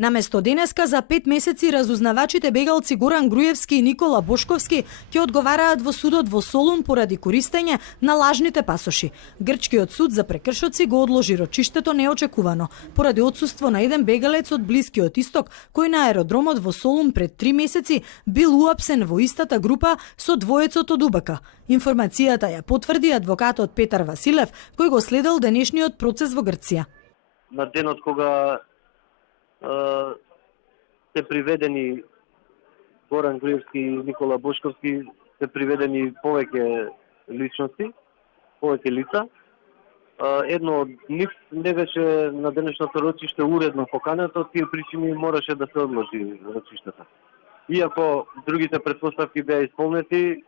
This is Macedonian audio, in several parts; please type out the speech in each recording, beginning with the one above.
Наместо денеска за 5 месеци разузнавачите бегалци Горан Груевски и Никола Бошковски ќе одговараат во судот во Солун поради користење на лажните пасоши. Грчкиот суд за прекршоци го одложи рочиштето неочекувано поради отсуство на еден бегалец од Блискиот исток кој на аеродромот во Солун пред 3 месеци бил уапсен во истата група со двоецот од УБК. Информацијата ја потврди адвокатот Петар Василев кој го следел денешниот процес во Грција. На денот кога се приведени Горан Груевски и Никола Бошковски, се приведени повеќе личности, повеќе лица. Едно од нив не беше на денешното рочиште уредно покането, тие причини мораше да се одложи рочиштето. Иако другите претпоставки беа исполнети,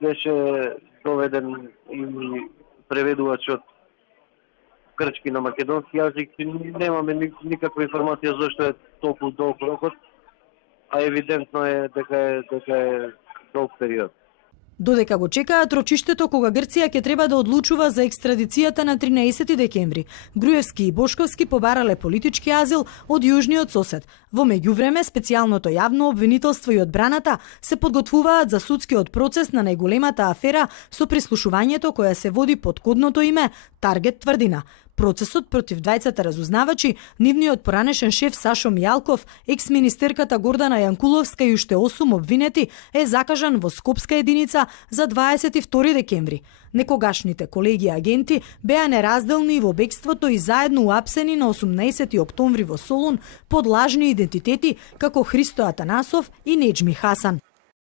беше доведен и преведувачот грчки на македонски јазик, немаме никаква информација зашто е толку долг рокот, а евидентно е дека е долг период. Додека го чекаат рочиштето кога Грција ќе треба да одлучува за екстрадицијата на 13 декември, Груевски и Бошковски побарале политички азил од јужниот сосед. Во меѓувреме, специјалното јавно обвинителство и одбраната се подготвуваат за судскиот процес на најголемата афера со прислушувањето која се води под кодното име Таргет Тврдина. Процесот против двајцата разузнавачи, нивниот поранешен шеф Сашо Мијалков, екс-министерката Гордана Јанкуловска и уште 8 обвинети е закажан во Скопска единица за 22 декември. Некогашните колеги агенти беа неразделни во бегството и заедно уапсени на 18 октомври во Солун под лажни идентитети како Христо Атанасов и Неџми Хасан.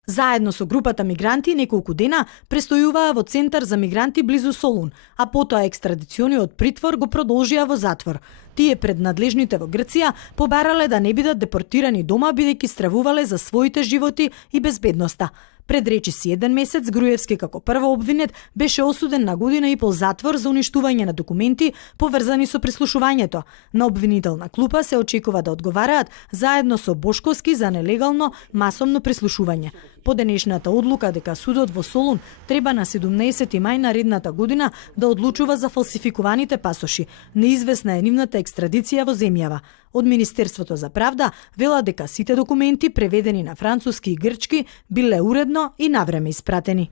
Заедно со групата мигранти неколку дена престојуваа во центар за мигранти близу Солун, а потоа екстрадициониот притвор го продолжија во затвор. Тие пред надлежните во Грција побарале да не бидат депортирани дома бидејќи стравувале за своите животи и безбедноста. Пред речиси еден месец Груевски како прво обвинет беше осуден на година и пол затвор за уништување на документи поврзани со прислушувањето. На обвинителна клупа се очекува да одговараат заедно со Бошковски за нелегално масовно прислушување. По денешната одлука дека судот во Солун треба на 17 мај наредната година да одлучува за фалсификуваните пасоши, неизвестна е нивната екстрадиција во земјава. Од Министерството за правда вела дека сите документи преведени на француски и грчки биле уредно и навреме испратени.